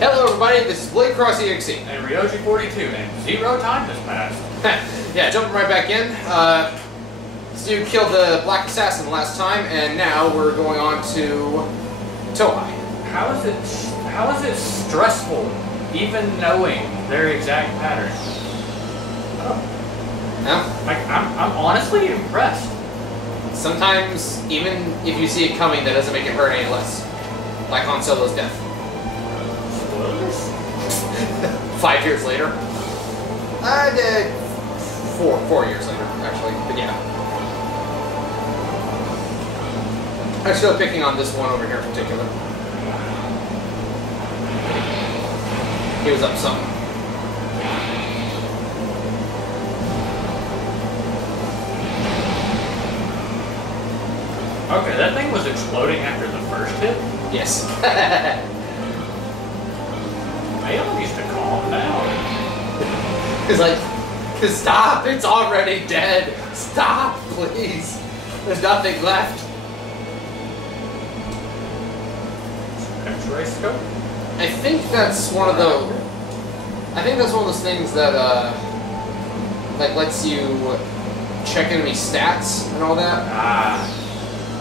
Hello everybody, this is Blade Cross EXE. And Ryoji42, and 0 time has passed. Yeah, jumping right back in. This dude killed the Black Assassin last time, and now we're going on to Tohai. How is it stressful, even knowing their exact pattern? Yeah? Like, I'm honestly impressed. Sometimes, even if you see it coming, that doesn't make it hurt any less. Like Han Solo's death. Spoilers? 5 years later. Four years later, actually, but yeah. I'm still picking on this one over here in particular. He was up something. Okay, that thing was exploding after the first hit? Yes. Mail needs to calm down. It's like, stop, it's already dead. Stop, please. There's nothing left. X-ray scope? I think that's one of those. I think that's one of those things that like lets you check enemy stats and all that. Ah.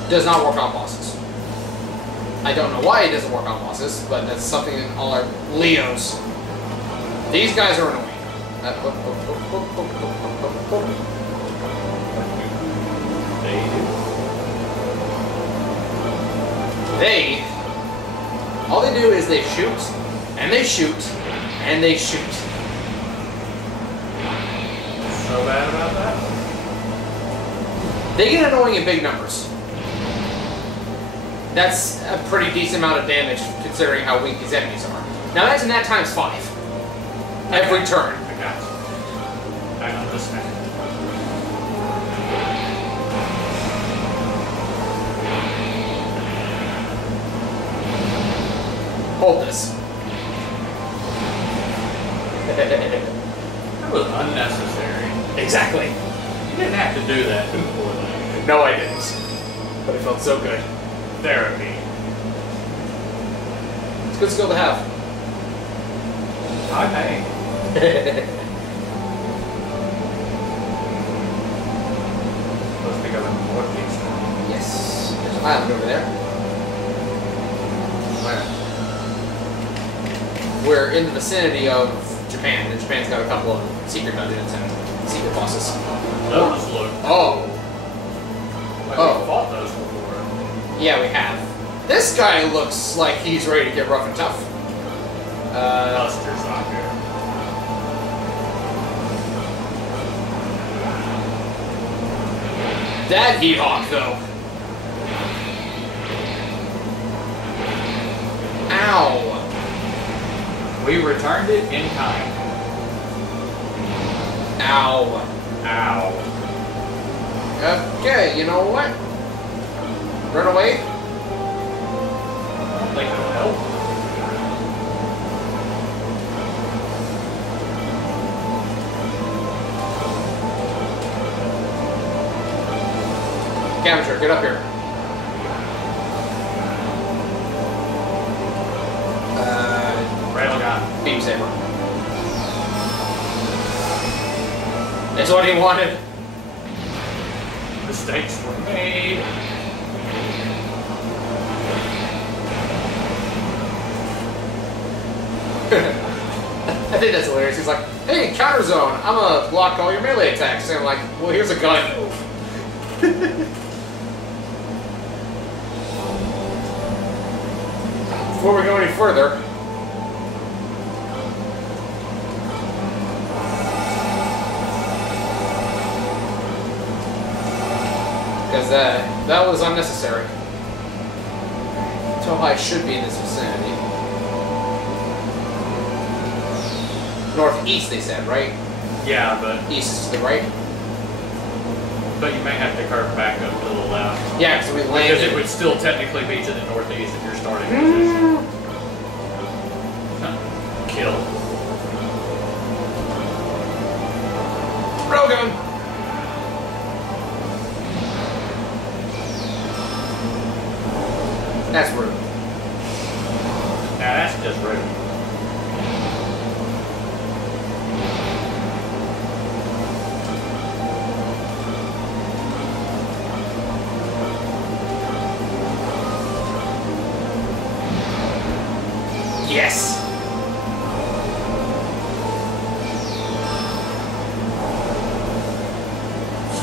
Does not work on bosses. I don't know why it doesn't work on bosses, but that's something in all our Leos. These guys are annoying. All they do is they shoot, and they shoot, and they shoot. So bad about that? They get annoying in big numbers. That's a pretty decent amount of damage considering how weak these enemies are. Now imagine that times 5. Every turn. I got you. I understand. Hold this. That was unnecessary. Exactly. You didn't have to do that to the poor thing. No, I didn't. But it felt so good. Therapy. It's a good skill to have. High paying. Supposed to go in the northeast. Yes. There's an island over there. We're in the vicinity of Japan, and Japan's got a couple of secret dungeons and secret bosses. Those look. Oh. Like Oh. we fought those before. Yeah, we have. This guy looks like he's ready to get rough and tough. Buster Saga. That heat hawk, though. Ow. We returned it in time. Ow. Ow. Okay, you know what? Run away. I don't think it'll help. Scavenger, get up here. Railgun. Beam saber. That's what he wanted. Mistakes were made. I think that's hilarious. He's like, hey, counter zone, I'm gonna block all your melee attacks. And I'm like, well, here's a gun. Before we go any further, because that was unnecessary. Tohai should be in this vicinity. Northeast, they said, right? Yeah, but East is to the right. you may have to curve back up to the left. Yeah, because we landed. Because it would still technically be to the northeast if you're starting position. Kill. Railgun! That's rude. Now that's just rude. Yes!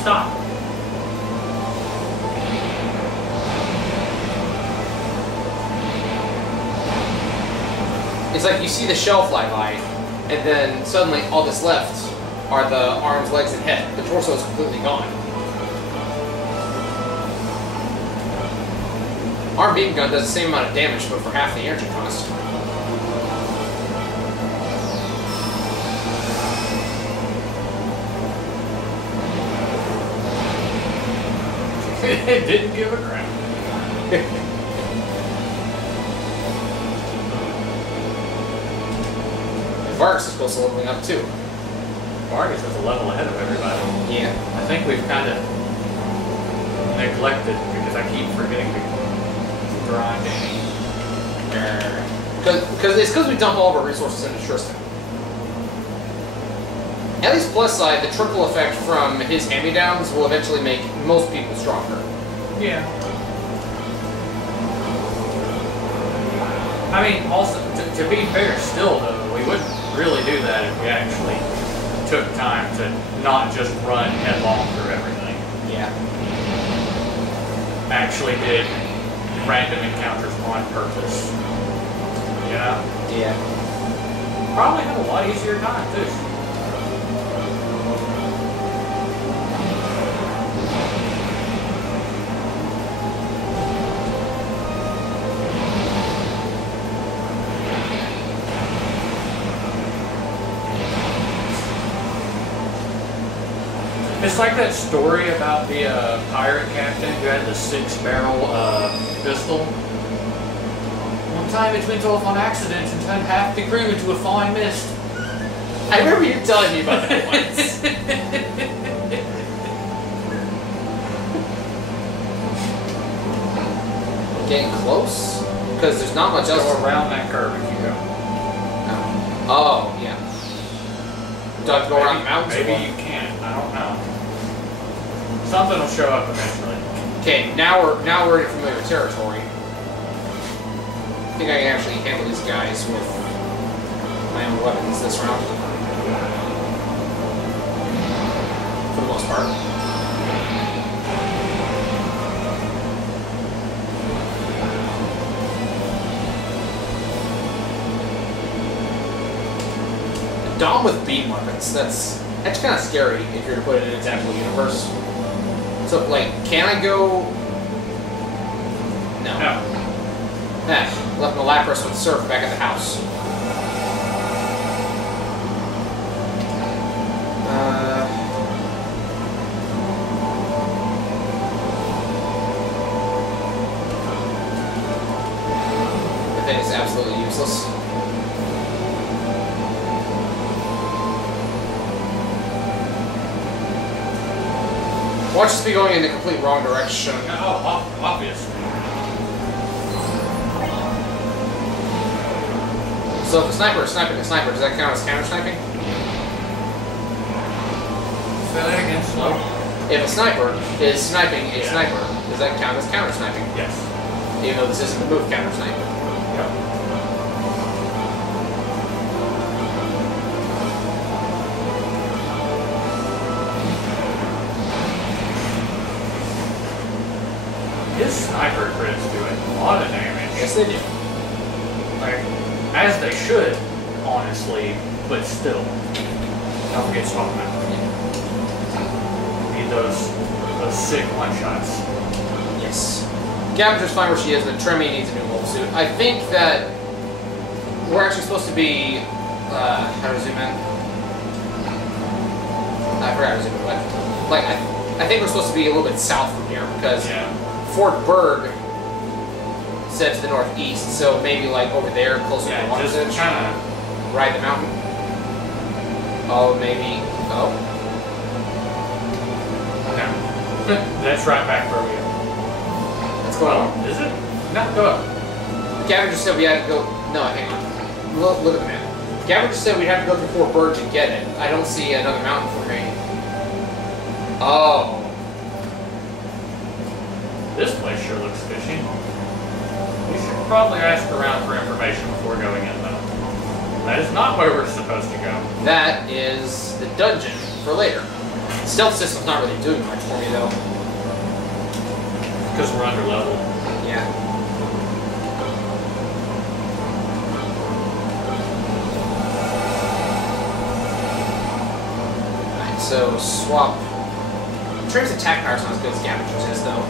Stop. It's like you see the shell fly by, and then suddenly all that's left are the arms, legs, and head. The torso is completely gone. Arm beam gun does the same amount of damage, but for half the energy cost. It didn't give a crap. Vargas is close to leveling up too. Vargas is a level ahead of everybody. Yeah. I think we've kind of neglected because I keep forgetting to grind any. Because we dump all of our resources into Tristan. At least plus side, the trickle effect from his hand-me-downs will eventually make most people stronger. Yeah. I mean, also, to be fair, still though, we wouldn't really do that if we actually took time to not just run headlong through everything. Yeah. Actually did random encounters on purpose. You know? Yeah. Probably have a lot easier time too. It's like that story about the pirate captain who had the 6-barrel pistol. One time it went off on accident and turned half the crew into a fine mist. I remember you telling me about that once. Getting close? Because there's not much else. Go around that curve if you go. Oh, yeah. Do I have to go around the mountains? Maybe you can. I don't know. Something will show up eventually. Okay, now we're in familiar territory. I think I can actually handle these guys with my own weapons this round. For the most part. Dom with beam weapons, that's kind of scary if you're to put it in its actual universe. So, like, can I go... No. Left my Lapras with Surf back at the house. I think it's absolutely useless. Watch us be going in the complete wrong direction. Oh, obviously. So if a sniper is sniping a sniper, does that count as counter-sniping? Say that again, slow. If a sniper is sniping a sniper, does that count as counter-sniping? Yes. Even though this isn't the move counter-sniping. Yep. His sniper crits do a lot of damage. Yes, they do. Like, as they should, honestly, but still. Don't forget Smoke Mountain. Need those sick one-shots. Yes. Gavinger's fine where she is, but Tremy needs a new mobile suit. I think that we're actually supposed to be... how to zoom in? I forgot how to zoom in, but... Like, I think we're supposed to be a little bit south from here, because... Yeah. Fort Berg set to the northeast, so maybe like over there, closer to the water's edge. Kind of ride the mountain. Oh, maybe. Oh. No. That's right back where we are. What's going on? Is it? No, go up. Gavin just said we had to go. No, hang on. Look at the map. Gavin just said we'd have to go through Fort Berg to get it. I don't see another mountain for me. Oh. This place sure looks fishy. We should probably ask around for information before going in, though. That is not where we're supposed to go. That is the dungeon for later. Stealth system's not really doing much for me, though. Because we're under level. Yeah. Alright, so swap. Train's attack power's not as good as Gavinger's is, though.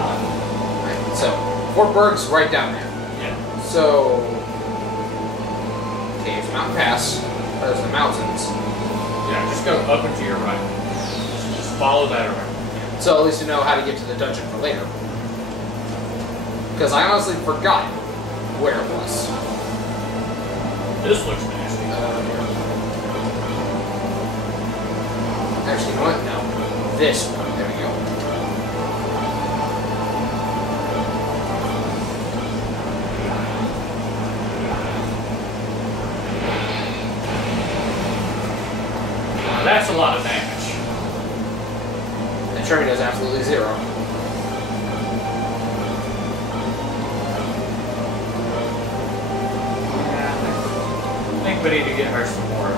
Alright, so Fort Berg's right down there. Yeah. So. Okay, it's Mountain Pass. There's the mountains. Yeah, just go up and to your right. Just follow that around. So at least you know how to get to the dungeon for later. Because I honestly forgot where it was. This looks nasty. Actually, you know what? No. This one. There we go. That's a lot of damage. And Tremor does absolutely zero. I think we need to get her some more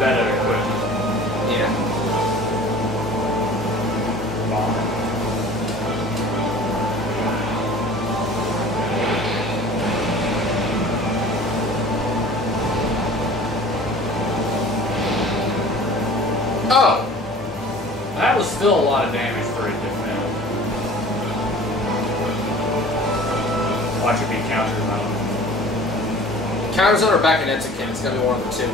better equipment. Yeah. Bomb. Oh! That was still a lot of damage for it to defend. Watch it be counter zone. Counter zone or back in Ensikin. It's gonna be one of the two.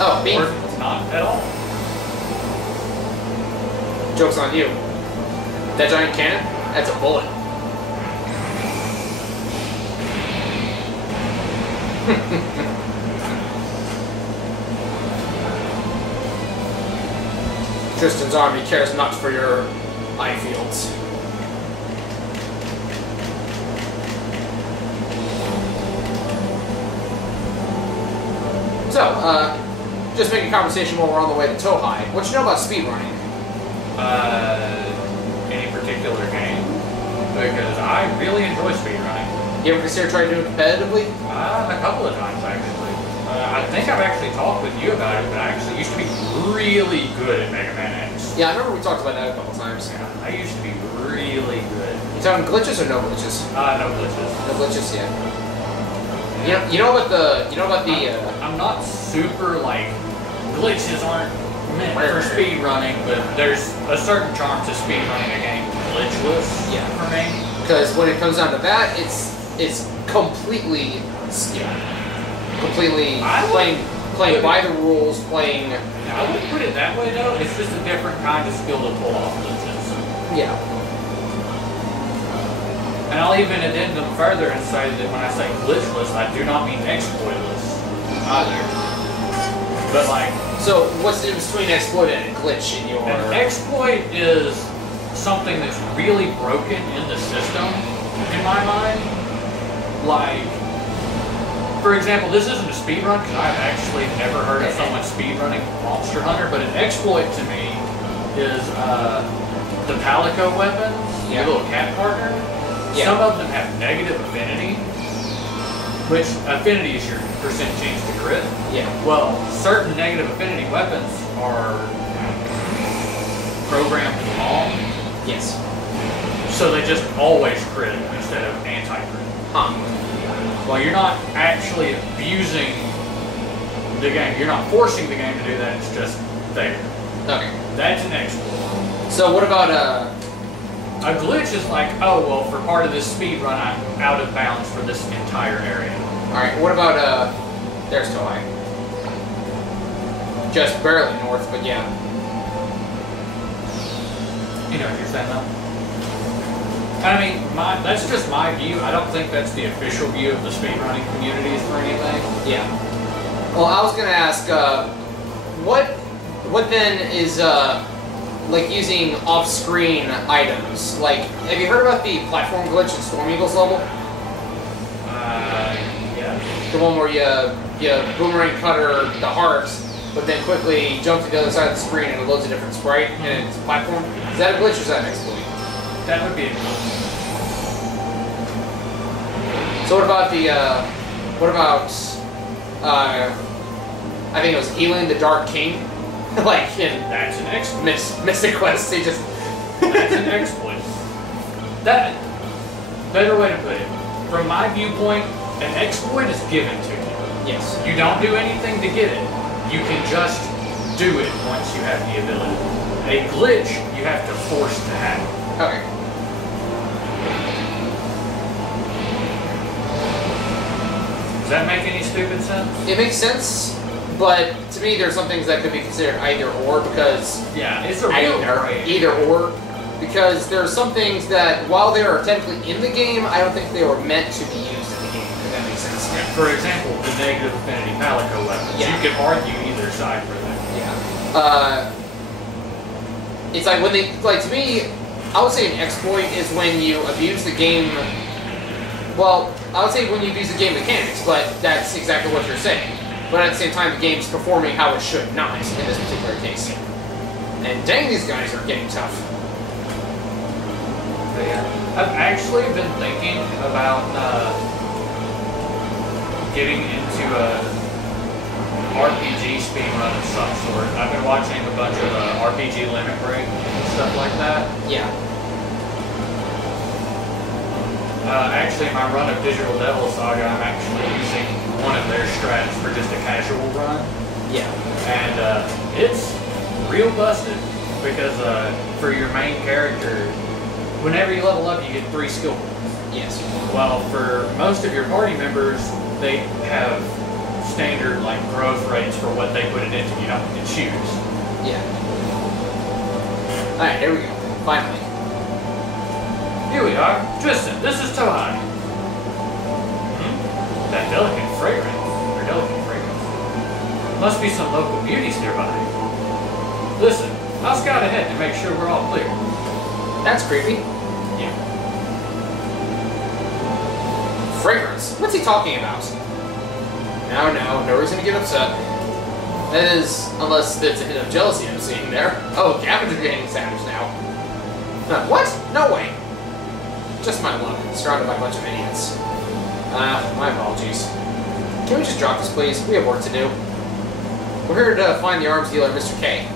Oh, beam. Or it's not at all. Joke's on you. That giant cannon? That's a bullet. Tristan's army cares not for your eye fields. So, just making conversation while we're on the way to Tohai. What you know about speedrunning? Any particular game? Because I really enjoy speedrunning. You ever consider trying to do it competitively? A couple of times, actually. I think I've actually talked with you about it, but I actually used to be really good at Mega Man X. Yeah, I remember we talked about that a couple times. Yeah, I used to be really good. You talking glitches or no glitches? No glitches. No glitches, yeah. You know about the I'm not super like glitches aren't meant for speed running, but there's a certain charm to speed running a game glitchless. Yeah. For me. Because when it comes down to that, it's completely skill. Completely playing by the rules, playing. I wouldn't put it that way though. It's just a different kind of skill to pull off glitches. Yeah. And I'll even addend them further and say that when I say glitchless, I do not mean exploitless either. But like, so what's the difference between exploit and a glitch in your? an exploit is something that's really broken in the system, in my mind. Like, for example, this isn't a speed run because I've actually never heard of someone speed running Monster Hunter. But an exploit to me is the Palico weapons, your little cat partner. Yeah. Some of them have negative affinity, which affinity is your percent chance to crit. Yeah. Well, certain negative affinity weapons are programmed wrong. Yes. So they just always crit instead of anti-crit. Huh. Well, you're not actually abusing the game. You're not forcing the game to do that. It's just there. Okay. That's an exploit. So what about A glitch is like, oh, well, for part of this speed run, I'm out of bounds for this entire area. Alright, what about, there's Tohai. Just barely north, but yeah. You know what you're saying, though? I mean, that's just my view. I don't think that's the official view of the speedrunning communities for anything. Yeah. Well, I was gonna ask, what then is, like using off-screen items? Like, have you heard about the platform glitch in Storm Eagle's level? Yeah. The one where you boomerang cutter the heart, but then quickly jump to the other side of the screen and it loads a different sprite and it's a platform. Is that a glitch or is that an exploit? That would be a glitch. So what about the, I think it was Healing the Dark King? Like in That's an exploit. Mystic Quest, they just... That's an exploit. That, better way to put it, from my viewpoint, an exploit is given to you. Yes. You don't do anything to get it. You can just do it once you have the ability. A glitch, you have to force to happen. Okay. Does that make any stupid sense? It makes sense, but to me there's some things that could be considered either or because... Yeah, it's a real either or. Because there are some things that, while they are technically in the game, I don't think they were meant to be used in the game, if that makes sense. Yeah, for example, the negative affinity palico weapons. Yeah. You can argue either side for that. Yeah. It's like when they, like to me, I would say an exploit is when you abuse the game, well, I would say when you abuse the game mechanics, but that's exactly what you're saying. But at the same time, the game's performing how it should not in this particular case. And dang, these guys are getting tough. But yeah, I've actually been thinking about getting into a RPG speedrun of some sort. I've been watching a bunch of RPG Limit Break and stuff like that. Yeah. Actually, my run of Digital Devil Saga, I'm actually using one of their strats for just a casual run. Yeah. And it's real busted because for your main character, whenever you level up, you get 3 skill points. Yes. Well, for most of your party members, they have standard like growth rates for what they put it into. You don't get to choose. Yeah. Alright, here we go. Finally. Here we are. Tristan, this is Tohai. That delicate fragrance. Must be some local beauties nearby. Listen, I'll scout ahead to make sure we're all clear. That's creepy. Yeah. Fragrance? What's he talking about? No reason to get upset. That is, unless it's a hint of jealousy I'm seeing there. Oh, Gavin's getting savage now. What? No way. Just my luck, surrounded by a bunch of idiots. My apologies. Can we just drop this, please? We have work to do. We're here to find the arms dealer, Mr. K.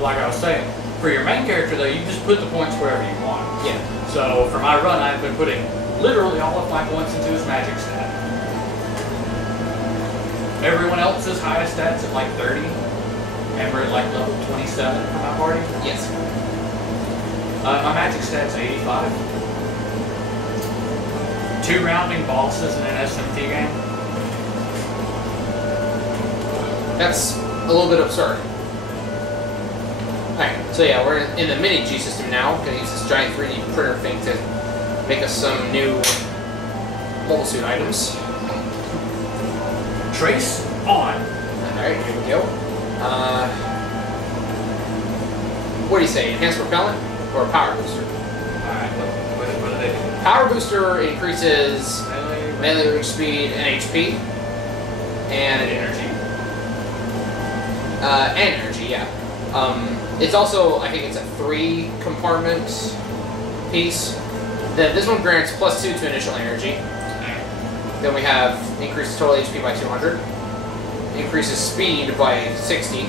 Like I was saying, for your main character though, you just put the points wherever you want. Yeah. So for my run, I've been putting literally all of my points into his magic stat. Everyone else's highest stats at like 30, and we're at like level 27 for my party. Yes. My magic stat's 85. 2 rounding bosses in an SMT game. That's a little bit absurd. Alright, so yeah, we're in the mini G system now. Gonna use this giant 3D printer thing to make us some new mobile suit items. Trace on. Alright, here we go. What do you say? Enhanced repellent or power booster? Alright, what do they do? Power booster increases melee range speed and HP. And energy. And energy, yeah. It's also, I think it's a 3 compartment piece. This one grants +2 to initial energy. Then we have increases total HP by 200. Increases speed by 60.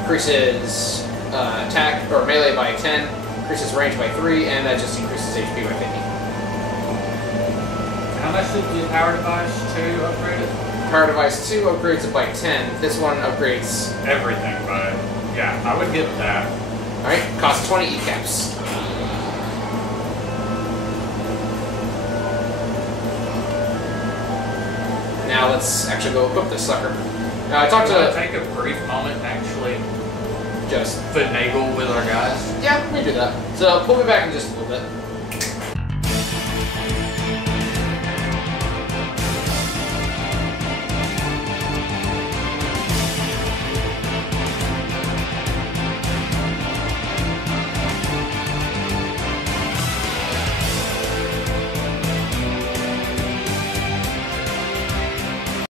Increases attack or melee by 10. Increases range by 3, and that just increases HP by 50. How much did the power device 2 upgrade it? Power device 2 upgrades it by 10. This one upgrades everything, but yeah, I would get that. Alright, costs 20 E-caps. Now let's actually go equip this sucker. Now I talked to... take a brief moment and actually just finagle with our guys. Yeah, we do that. So pull me back in just a little bit.